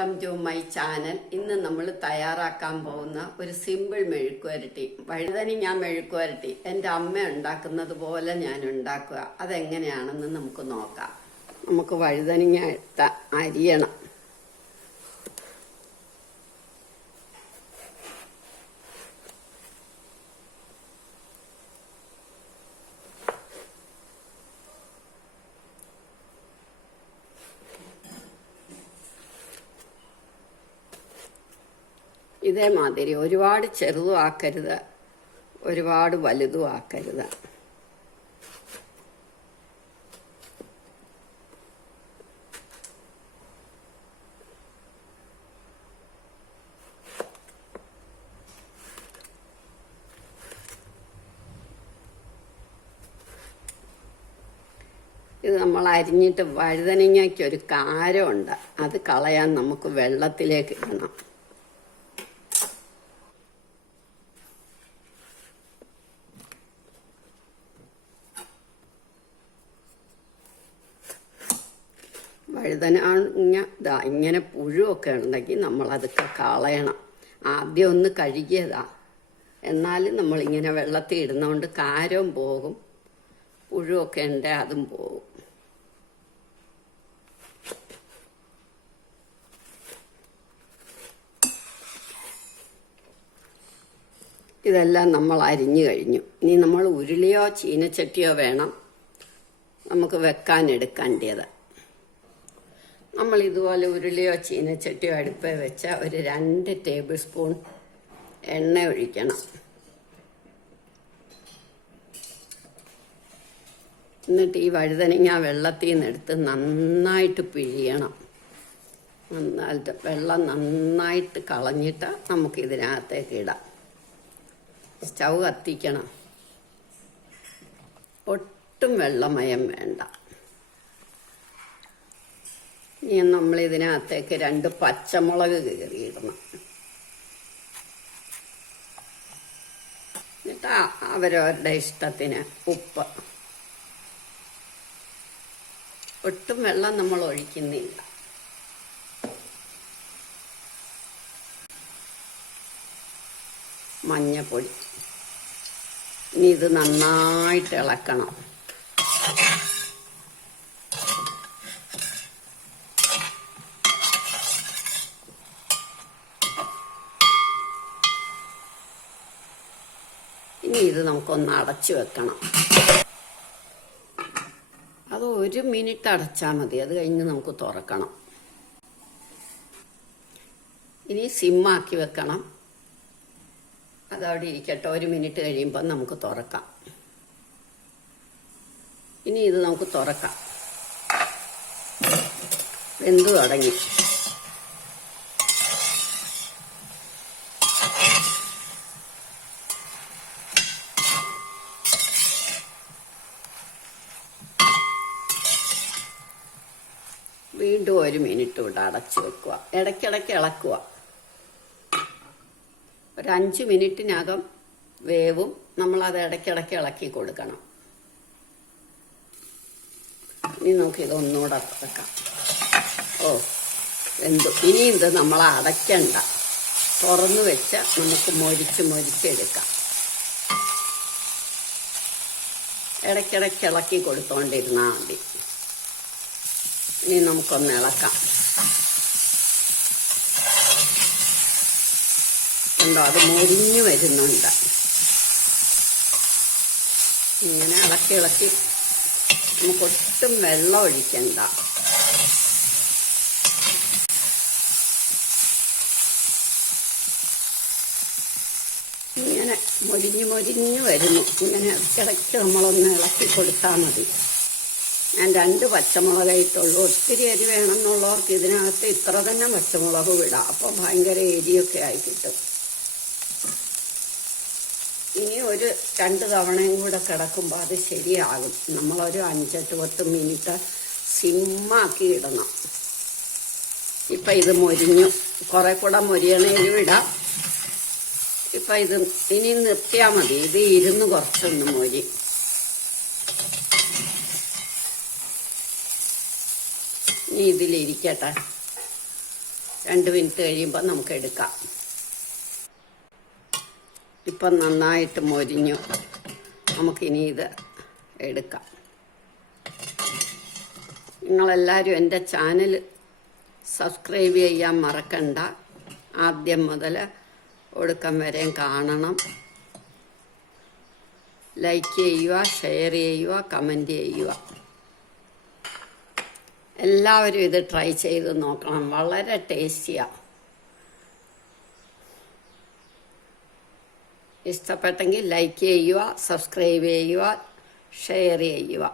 Welcome to my channel. ഇന്ന് നമ്മൾ തയ്യാറാക്കാൻ പോകുന്ന ഒരു സിമ്പിൾ മെഴുക്കുവരട്ടി, വഴുതനങ്ങ മെഴുക്കുവരട്ടി എൻ്റെ അമ്മ ഉണ്ടാക്കുന്നത് പോലെ ഞാൻ ഉണ്ടാക്കുക. അതെങ്ങനെയാണെന്ന് നമുക്ക് നോക്കാം. നമുക്ക് വഴുതനങ്ങ അരിയണം. ഇതേമാതിരി ഒരുപാട് ചെറുതും ആക്കരുത്, ഒരുപാട് വലുതും ആക്കരുത്. ഇത് നമ്മൾ അരിഞ്ഞിട്ട് വഴുതനങ്ങയ്ക്കൊരു കാരമുണ്ട്, അത് കളയാൻ നമുക്ക് വെള്ളത്തിലേക്ക് ഇടണം. വഴുതനങ്ങ ഇങ്ങനെ പുഴുവൊക്കെ ഉണ്ടെങ്കിൽ നമ്മളതൊക്കെ കളയണം. ആദ്യം ഒന്ന് കഴുകിയതാ, എന്നാലും നമ്മളിങ്ങനെ വെള്ളത്തിൽ ഇടുന്നതുകൊണ്ട് കാരവും പോകും, പുഴുവൊക്കെ ഉണ്ട് അതും പോകും. ഇതെല്ലാം നമ്മൾ അരിഞ്ഞു കഴിഞ്ഞു. ഇനി നമ്മൾ ഉരുളിയോ ചീനച്ചട്ടിയോ വേണം നമുക്ക് വെക്കാനെടുക്കേണ്ടത്. നമ്മൾ ഇതുപോലെ ഉരുളിയോ ചീനച്ചട്ടിയോ അടുപ്പിൽ വെച്ച ഒരു 2 ടേബിൾ സ്പൂൺ എണ്ണ ഒഴിക്കണം. എന്നിട്ട് ഈ വഴുതനങ്ങ വെള്ളത്തിൽ നിന്ന് എടുത്ത് നന്നായിട്ട് പിഴിയണം. നന്നായിട്ട് വെള്ളം നന്നായിട്ട് കളഞ്ഞിട്ട് നമുക്ക് ഇതിനകത്തേക്ക് ഇടാം. സ്റ്റൗ കത്തിക്കണം. ഒട്ടും വെള്ളമയം വേണ്ട. ഇനി നമ്മളിതിനകത്തേക്ക് 2 പച്ചമുളക് കീറിയിടണം. എന്നിട്ട് അവരവരുടെ ഇഷ്ടത്തിന് ഉപ്പ്. ഒട്ടും വെള്ളം നമ്മൾ ഒഴിക്കുന്നില്ല. മഞ്ഞപ്പൊടി. ഇനി ഇത് നന്നായിട്ട് ഇളക്കണം. ഇനി ഇത് നമുക്കൊന്ന് അടച്ചു വെക്കണം. അത് 1 മിനിറ്റ് അടച്ചാൽ മതി. അത് കഴിഞ്ഞ് നമുക്ക് തുറക്കണം. ഇനി സിമ്മാക്കി വെക്കണം. അതവിടെ ഇരിക്കട്ടെ. 1 മിനിറ്റ് കഴിയുമ്പോൾ നമുക്ക് തുറക്കാം. ഇനി ഇത് നമുക്ക് തുറക്കാം. വെന്തു തുടങ്ങി. വീണ്ടും 1 മിനിറ്റ് കൂടെ അടച്ചു വെക്കുക. ഇടയ്ക്കിടയ്ക്ക് ഇളക്കുക. ഒരു 5 മിനിറ്റിനകം വേവും. നമ്മളത് ഇടയ്ക്കിടയ്ക്ക് ഇളക്കി കൊടുക്കണം. ഇനി നമുക്കിത് ഒന്നുകൂടെ തുറക്കാം. വെന്തു. ഇനി ഇത് നമ്മൾ അടയ്ക്കണ്ട, തുറന്നു വെച്ച് നമുക്ക് മൊരിച്ചെടുക്കാം. ഇടയ്ക്കിടയ്ക്ക് ഇളക്കി കൊടുത്തോണ്ടിരുന്നാൽ മതി. ഇനി നമുക്കൊന്ന് ഇളക്കാം. ഉണ്ടോ, അത് മൊരിഞ്ഞു വരുന്നുണ്ട്. ഇങ്ങനെ ഇളക്കി നമുക്കൊട്ടും വെള്ളം ഒഴിക്കണ്ട. ഇങ്ങനെ മൊരിഞ്ഞു വരുന്നു. ഇങ്ങനെ ഇടയ്ക്ക് നമ്മളൊന്ന് ഇളക്കി കൊടുത്താൽ മതി. ഞാൻ 2 പച്ചമുളക് ഇട്ടുള്ളൂ. ഒത്തിരി എരി വേണമെന്നുള്ളവർക്ക് ഇതിനകത്ത് ഇത്ര തന്നെ പച്ചമുളക് വിടാം. അപ്പോൾ ഭയങ്കര എരിയൊക്കെ ആയി കിട്ടും. ഇനി ഒരു 2 തവണയും കൂടെ കിടക്കുമ്പോൾ അത് ശരിയാകും. നമ്മളൊരു 5-10 മിനിറ്റ് സിമ്മാക്കി ഇടണം. ഇപ്പം ഇത് മൊരിഞ്ഞു. കുറെ കൂടെ മൊരിയണേലും ഇടാം. ഇപ്പം ഇത് ഇനി നിർത്തിയാൽ മതി. ഇത് ഇരുന്ന് കുറച്ചൊന്ന് മൊരി. ഇനി ഇതിലിരിക്കട്ടെ. 2 മിനിറ്റ് കഴിയുമ്പോൾ നമുക്ക് എടുക്കാം. ഇപ്പം നന്നായിട്ട് മൊരിഞ്ഞു. നമുക്കിനി ഇത് എടുക്കാം. നിങ്ങളെല്ലാവരും എൻ്റെ ചാനൽ സബ്സ്ക്രൈബ് ചെയ്യാൻ മറക്കണ്ട. ആദ്യം മുതൽ ഒടുക്കം വരെയും കാണണം. ലൈക്ക് ചെയ്യുക, ഷെയർ ചെയ്യുക, കമൻറ്റ് ചെയ്യുക. എല്ലാവരും ഇത് ട്രൈ ചെയ്ത് നോക്കണം. വളരെ ടേസ്റ്റിയാണ്. ഇഷ്ടപ്പെട്ടെങ്കിൽ ലൈക്ക് ചെയ്യുക, സബ്സ്ക്രൈബ് ചെയ്യുക, ഷെയർ ചെയ്യുക.